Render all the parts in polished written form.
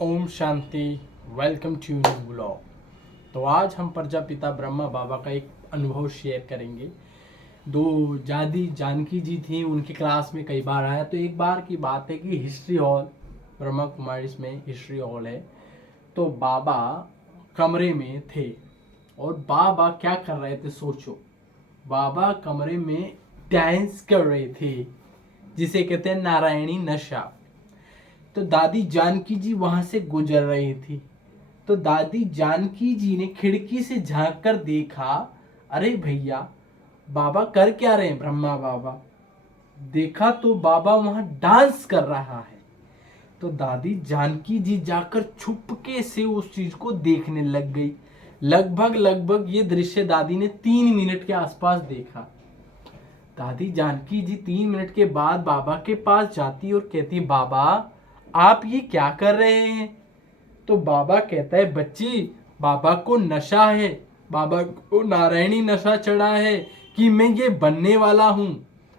Om Shanti. Welcome to new blog. तो आज हम प्रजापिता ब्रह्मा बाबा का एक अनुभव शेयर करेंगे। दो दादी जानकी जी थी, उनकी क्लास में कई बार आया। तो एक बार की बात है कि हिस्ट्री हॉल, ब्रह्मा कुमारी में हिस्ट्री हॉल है, तो बाबा कमरे में थे और बाबा क्या कर रहे थे सोचो। बाबा कमरे में डांस कर रहे थे, जिसे कहते हैं नारायणी नशा। तो दादी जानकी जी वहां से गुजर रही थी। तो दादी जानकी जी ने खिड़की से झांक कर देखा, अरे भैया बाबा कर क्या रहे हैं। ब्रह्मा बाबा देखा तो बाबा वहां डांस कर रहा है। तो दादी जानकी जी जाकर छुपके से उस चीज को देखने लग गई। लगभग ये दृश्य दादी ने 3 मिनट के आसपास देखा। दादी जानकी जी 3 मिनट के बाद बाबा के पास जाती और कहती, बाबा आप ये क्या कर रहे हैं। तो बाबा कहता है, बच्ची बाबा को नशा है, बाबा को नारायणी नशा चढ़ा है कि मैं ये बनने वाला हूं,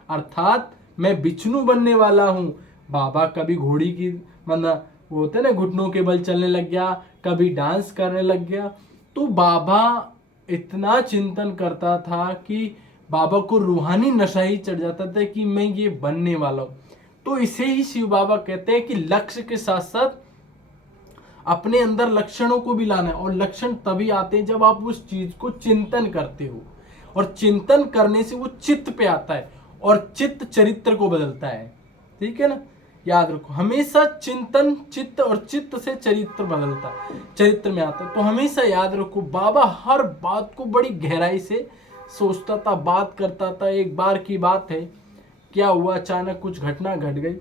अर्थात मैं विष्णु बनने वाला हूं। बाबा कभी घोड़ी की मतलब वो होते ना घुटनों के बल चलने लग गया, कभी डांस करने लग गया। तो बाबा इतना चिंतन करता था कि बाबा को रूहानी नशा ही चढ़ जाता था कि मैं ये बनने वाला हूं। तो इसे ही शिव बाबा कहते हैं कि लक्ष्य के साथ साथ अपने अंदर लक्षणों को भी लाना है। और लक्षण तभी आते हैं जब आप उस चीज को चिंतन करते हो, और चिंतन करने से वो चित्त पे आता है और चित्त चरित्र को बदलता है। ठीक है ना, याद रखो, हमेशा चिंतन चित्त और चित्त से चरित्र बदलता है, चरित्र में आता है। तो हमेशा याद रखो, बाबा हर बात को बड़ी गहराई से सोचता था, बात करता था। एक बार की बात है, क्या हुआ, अचानक कुछ घटना घट गई।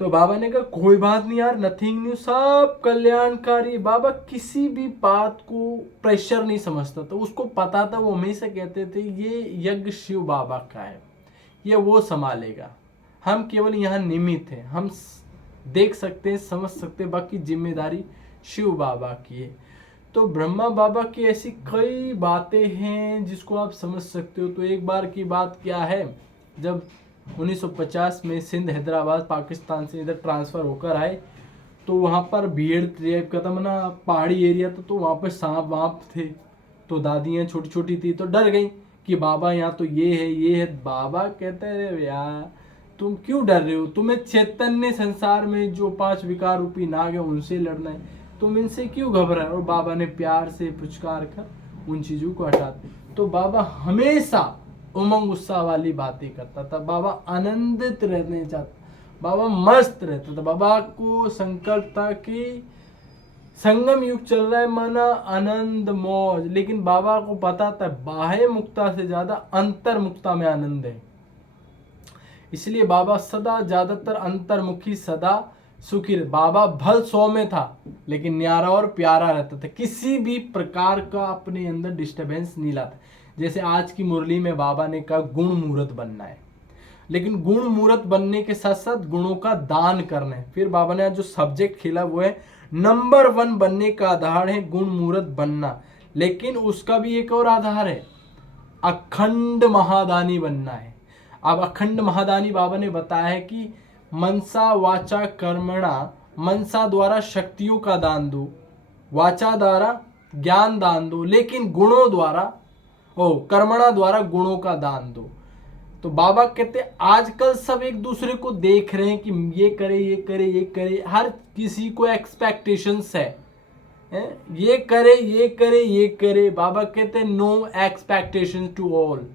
तो बाबा ने कहा कोई बात नहीं यार, नथिंग न्यू, सब कल्याणकारी। बाबा किसी भी बात को प्रेशर नहीं समझता था, उसको पता था। वो हमेशा कहते थे ये यज्ञ शिव बाबा का है, ये वो संभालेगा, हम केवल यहाँ निमित्त हैं, हम देख सकते हैं समझ सकते हैं, बाकी जिम्मेदारी शिव बाबा की है। तो ब्रह्मा बाबा की ऐसी कई बातें हैं जिसको आप समझ सकते हो। तो एक बार की बात क्या है, जब 1950 में सिंध हैदराबाद पाकिस्तान से इधर ट्रांसफ़र होकर आए, तो वहाँ पर भीड़ टाइप का था ना, पहाड़ी एरिया था, तो वहाँ पर सांप वाप थे। तो दादियाँ छोटी छोटी थी तो डर गई कि बाबा यहाँ तो ये है। बाबा कहते हैं, यार तुम क्यों डर रहे हो, तुम्हें चैतन्य संसार में जो 5 विकार रूपी नाग है उनसे लड़ना है, तुम इनसे क्यों घबरा। और बाबा ने प्यार से पुचकार कर उन चीज़ों को हटाते। तो बाबा हमेशा उमंग उत्साह वाली बातें करता था, बाबा आनंदित रहने चाहता, बाबा मस्त रहता था। बाबा को संकल्प था कि संगम युग चल रहा है, माना आनंद मौज। लेकिन बाबा को पता था बाह्य मुक्ता से ज्यादा अंतर मुक्ता में आनंद है, इसलिए बाबा सदा ज्यादातर अंतर्मुखी, सदा सुखी। बाबा भल 100 में था लेकिन न्यारा और प्यारा रहता था, किसी भी प्रकार का अपने अंदर डिस्टरबेंस नहीं लाता। जैसे आज की मुरली में बाबा ने कहा गुण मूर्त बनना है, लेकिन गुण मूर्त बनने के साथ साथ गुणों का दान करना है। फिर बाबा ने जो सब्जेक्ट खेला वो है नंबर 1 बनने का आधार है गुण मूर्त बनना, लेकिन उसका भी एक और आधार है, अखंड महादानी बनना है। अब अखंड महादानी बाबा ने बताया है कि मनसा वाचा कर्मणा, मनसा द्वारा शक्तियों का दान दो, वाचा द्वारा ज्ञान दान दो, लेकिन गुणों द्वारा कर्मणा द्वारा गुणों का दान दो। तो बाबा कहते आजकल सब एक दूसरे को देख रहे हैं कि ये करे ये करे ये करे, हर किसी को एक्सपेक्टेशंस है, ये करे ये करे ये करे। बाबा कहते no expectation to all,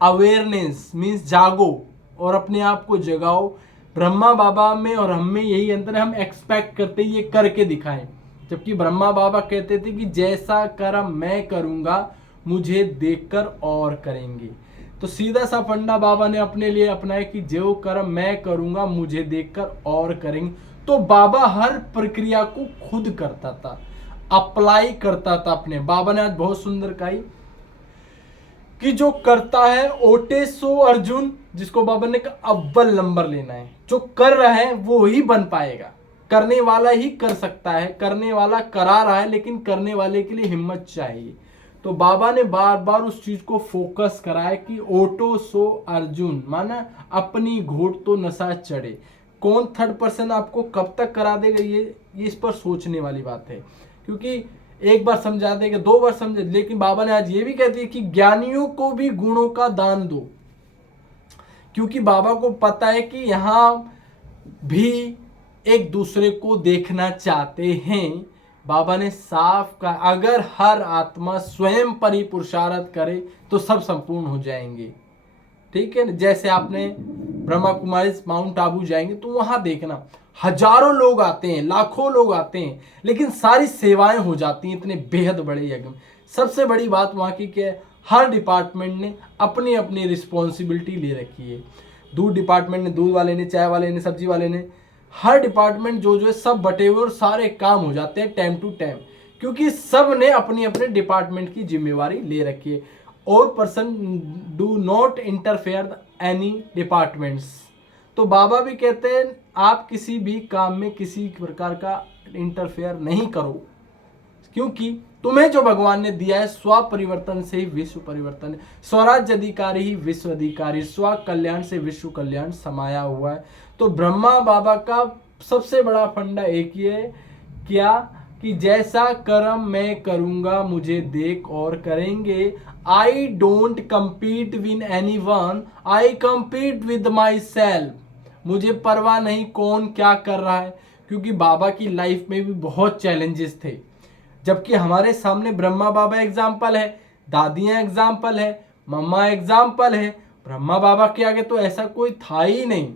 awareness means जागो और अपने आप को जगाओ। ब्रह्मा बाबा में और हम में यही अंतर है, हम एक्सपेक्ट करते ये करके दिखाएं, जबकि ब्रह्मा बाबा कहते थे कि जैसा कर्म मैं करूंगा मुझे देखकर और करेंगे। तो सीधा सा फंडा बाबा ने अपने लिए अपनाया कि जो कर्म मैं करूंगा मुझे देखकर और करेंगे। तो बाबा हर प्रक्रिया को खुद करता था, अप्लाई करता था अपने। बाबा ने आज बहुत सुंदर कही कि जो करता है ओटे सो अर्जुन, जिसको बाबा ने कहा अव्वल नंबर लेना है, जो कर रहा है वो ही बन पाएगा, करने वाला ही कर सकता है, करने वाला करा रहा है, लेकिन करने वाले के लिए हिम्मत चाहिए। तो बाबा ने बार बार उस चीज को फोकस कराया कि ओटो सो अर्जुन, माना अपनी घोट तो नशा चढ़े, कौन थर्ड पर्सन आपको कब तक करा देगा, ये इस पर सोचने वाली बात है। क्योंकि एक बार समझा देगा, 2 बार समझे, लेकिन बाबा ने आज ये भी कह दिया कि ज्ञानियों को भी गुणों का दान दो। क्योंकि बाबा को पता है कि यहाँ भी एक दूसरे को देखना चाहते हैं। बाबा ने साफ कहा, अगर हर आत्मा स्वयं पर ही पुरुषार्थ करे तो सब संपूर्ण हो जाएंगे। ठीक है ना, जैसे आपने ब्रह्मा कुमारी माउंट आबू जाएंगे तो वहां देखना हजारों लोग आते हैं, लाखों लोग आते हैं, लेकिन सारी सेवाएं हो जाती हैं इतने बेहद बड़े यज्ञ में। सबसे बड़ी बात वहां की क्या है, हर डिपार्टमेंट ने अपनी अपनी रिस्पॉन्सिबिलिटी ले रखी है। दूध डिपार्टमेंट ने, दूध वाले ने, चाय वाले ने, सब्जी वाले ने, हर डिपार्टमेंट जो है सब बटे हुए और सारे काम हो जाते हैं टाइम टू टाइम, क्योंकि सब ने अपनी अपने डिपार्टमेंट की जिम्मेवारी ले रखी है। और person do not interfere any departments. तो बाबा भी कहते हैं आप किसी भी काम में किसी प्रकार का इंटरफेयर नहीं करो, क्योंकि तुम्हें जो भगवान ने दिया है स्व परिवर्तन से ही विश्व परिवर्तन है, स्वराज्य अधिकारी ही विश्व अधिकारी, स्व कल्याण से विश्व कल्याण समाया हुआ है। तो ब्रह्मा बाबा का सबसे बड़ा फंडा एक ही है, क्या कि जैसा कर्म मैं करूंगा मुझे देख और करेंगे। I don't compete with anyone, I compete with my self. मुझे परवाह नहीं कौन क्या कर रहा है, क्योंकि बाबा की लाइफ में भी बहुत चैलेंजेस थे। जबकि हमारे सामने ब्रह्मा बाबा एग्जाम्पल है, दादियां एग्जाम्पल है, मम्मा एग्जाम्पल है, ब्रह्मा बाबा के आगे तो ऐसा कोई था ही नहीं।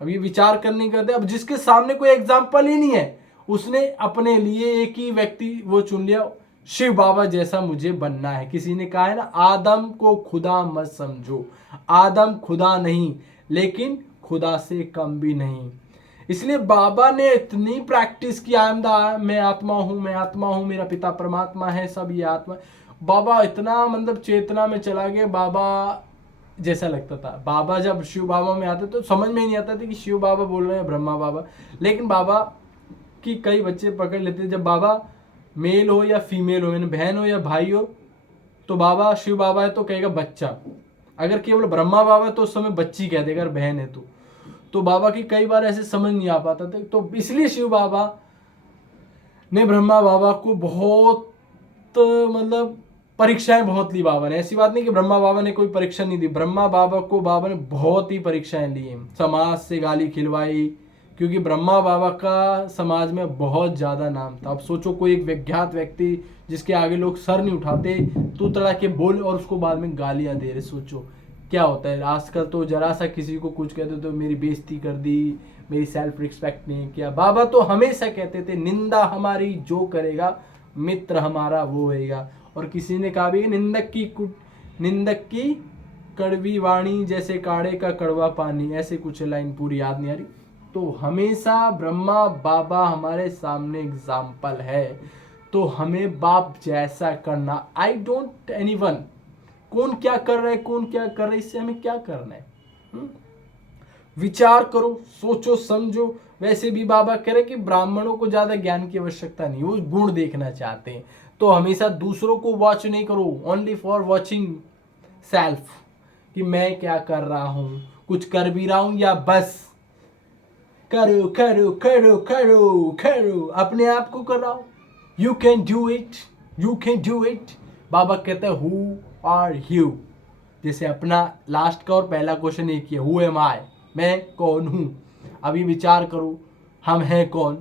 अब ये विचार करने करते, अब जिसके सामने कोई एग्जाम्पल ही नहीं है उसने अपने लिए एक ही व्यक्ति वो चुन लिया, शिव बाबा जैसा मुझे बनना है। किसी ने कहा है ना, आदम को खुदा मत समझो, आदम खुदा नहीं लेकिन खुदा से कम भी नहीं। इसलिए बाबा ने इतनी प्रैक्टिस की, मैं आत्मा हूं, मैं आत्मा हूं, मेरा पिता परमात्मा है, सब ये आत्मा। बाबा इतना मतलब चेतना में चला गया, बाबा जैसा लगता था। बाबा जब शिव बाबा में आते तो समझ में ही नहीं आता था कि शिव बाबा बोल रहे हैं ब्रह्मा बाबा, लेकिन बाबा की कई बच्चे पकड़ लेते। जब बाबा मेल हो या फीमेल हो, यानी बहन हो या भाई हो, तो बाबा शिव बाबा है तो कहेगा बच्चा, अगर केवल ब्रह्मा बाबा है तो उस समय बच्ची कह देगा, अगर बहन है तो बाबा की कई बार ऐसे समझ नहीं आ पाता था। तो इसलिए शिव बाबा ने ब्रह्मा बाबा को बहुत मतलब परीक्षाएं बहुत ली बाबा ने। ऐसी बात नहीं कि ब्रह्मा बाबा ने कोई परीक्षा नहीं दी, ब्रह्मा बाबा को बाबा ने बहुत ही परीक्षाएं ली हैं, समाज से गाली खिलवाई, क्योंकि ब्रह्मा बाबा का समाज में बहुत ज़्यादा नाम था। अब सोचो कोई एक विख्यात व्यक्ति जिसके आगे लोग सर नहीं उठाते, तू तड़ा के बोल और उसको बाद में गालियां दे रहे, सोचो क्या होता है। आजकल तो जरा सा किसी को कुछ कहते तो मेरी बेइज्जती कर दी, मेरी सेल्फ रिस्पेक्ट नहीं किया। बाबा तो हमेशा कहते थे निंदा हमारी जो करेगा मित्र हमारा वो होएगा। और किसी ने कहा भी निंदक की कड़वी वाणी जैसे काढ़े का कड़वा पानी, ऐसे कुछ लाइन पूरी याद नहीं आ रही। तो हमेशा ब्रह्मा बाबा हमारे सामने एग्जाम्पल है, तो हमें बाप जैसा करना। आई डोंट एनीवन, कौन क्या कर रहा है, कौन क्या कर रहा है, इससे हमें क्या करना है। विचार करो, सोचो, समझो। वैसे भी बाबा कह रहे कि ब्राह्मणों को ज्यादा ज्ञान की आवश्यकता नहीं, वो गुण देखना चाहते हैं। तो हमेशा दूसरों को वॉच नहीं करो, ओनली फॉर वॉचिंग सेल्फ, कि मैं क्या कर रहा हूं, कुछ कर भी रहा हूं या बस करो करो करो करो करो, अपने आप को कर रहा हूं। You can do it, you can do it. Baba कहते हैं हु आर यू। जैसे अपना लास्ट का और पहला क्वेश्चन एक ही है, हु एम आई, मैं कौन हूं। अभी विचार करो हम हैं कौन।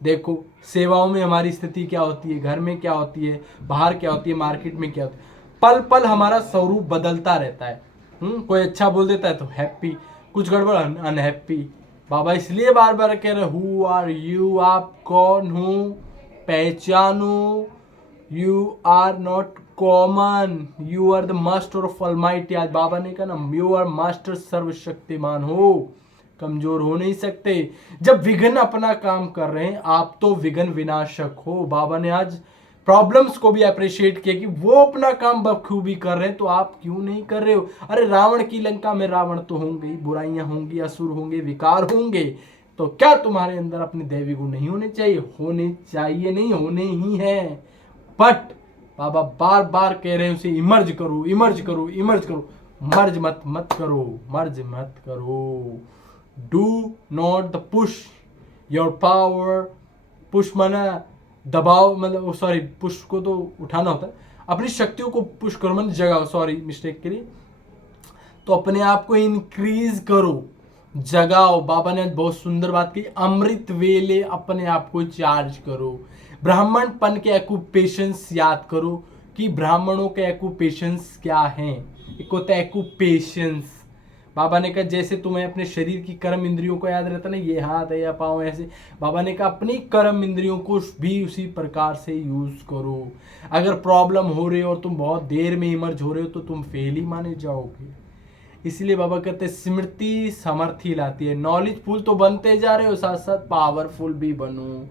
देखो सेवाओं में हमारी स्थिति क्या होती है, घर में क्या होती है, बाहर क्या होती है, मार्केट में क्या होती है। पल पल हमारा स्वरूप बदलता रहता है। कोई अच्छा बोल देता है तो हैप्पी, कुछ गड़बड़ अनहैप्पी। बाबा इसलिए बार बार कह रहे हु आर यू, आप कौन हो, पहचानो। You are not common, you are the master of almighty. आज बाबा ने कहा ना, यू आर मास्टर, सर्वशक्तिमान हो, कमजोर हो नहीं सकते। जब विघ्न अपना काम कर रहे हैं आप तो विघ्न विनाशक हो। बाबा ने आज प्रॉब्लम्स को भी अप्रिशिएट किया कि वो अपना काम बखूबी कर रहे हैं तो आप क्यों नहीं कर रहे हो। अरे रावण की लंका में रावण तो होंगे ही, बुराइयां होंगी, असुर होंगे, विकार होंगे, तो क्या तुम्हारे अंदर अपने दैवी गुण नहीं होने चाहिए? होने चाहिए नहीं, होने ही है। बट बाबा बार बार कह रहे हैं उसे इमर्ज करो, इमर्ज करो, इमर्ज करो। मर्ज मत करो, मर्ज मत करो। Do not the push your power, push माना दबाव, मतलब सॉरी पुश को तो उठाना होता है, अपनी शक्तियों को पुश करो मतलब जगाओ, सॉरी मिस्टेक के लिए। तो अपने आप को इंक्रीज करो, जगाओ। बाबा ने बहुत सुंदर बात की, अमृत वेले अपने आप को चार्ज करो। ब्राह्मण पन के एक्यूपेशंस याद करो कि ब्राह्मणों के एक्यूपेशंस क्या हैं। एक होता है एक्यूपेशंस, बाबा ने कहा जैसे तुम्हें अपने शरीर की कर्म इंद्रियों को याद रहता ना, ये हाथ है या पाँव ऐसे, बाबा ने कहा अपनी कर्म इंद्रियों को भी उसी प्रकार से यूज करो। अगर प्रॉब्लम हो रही है और तुम बहुत देर में इमर्ज हो रहे हो तो तुम फेल ही माने जाओगे। इसलिए बाबा कहते हैं स्मृति समर्थी लाती है। नॉलेजफुल तो बनते जा रहे हो, साथ साथ पावरफुल भी बनो।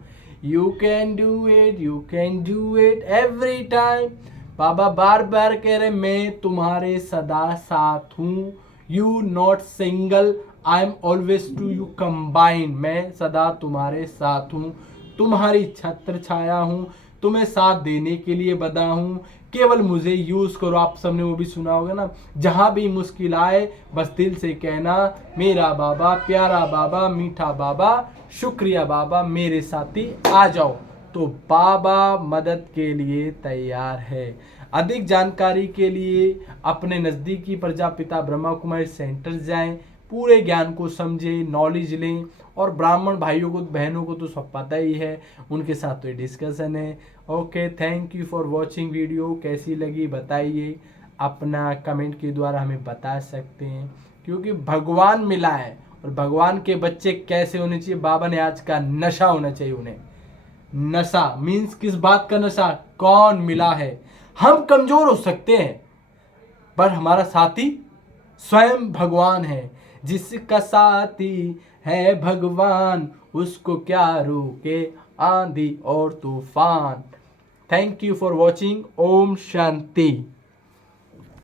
You can do it every time. Baba बार बार कह रहे मैं तुम्हारे सदा साथ हूँ। You not single, I am always to you combined. मैं सदा तुम्हारे साथ हूँ, तुम्हारी छत्र छाया हूँ, तुम्हें साथ देने के लिए बदा हूँ। केवल मुझे यूज करो। आप सबने वो भी सुना होगा ना, जहां भी मुश्किल आए बस दिल से कहना मेरा बाबा, प्यारा बाबा, मीठा बाबा, शुक्रिया बाबा, मेरे साथी आ जाओ। तो बाबा मदद के लिए तैयार है। अधिक जानकारी के लिए अपने नज़दीकी प्रजापिता ब्रह्मा कुमारी सेंटर जाएं, पूरे ज्ञान को समझें, नॉलेज लें। और ब्राह्मण भाइयों को बहनों को तो सब पता ही है, उनके साथ तो डिस्कशन है। Okay, thank you for watching video. कैसी लगी बताइए, अपना कमेंट के द्वारा हमें बता सकते हैं, क्योंकि भगवान मिला है और भगवान के बच्चे कैसे होने चाहिए। बाबा ने आज का नशा होना चाहिए उन्हें। नशा मीन्स किस बात का नशा, कौन मिला है। हम कमजोर हो सकते हैं पर हमारा साथी स्वयं भगवान है। जिसका साथी है भगवान, उसको क्या रोके आंधी और तूफान। Thank you for watching. Om Shanti.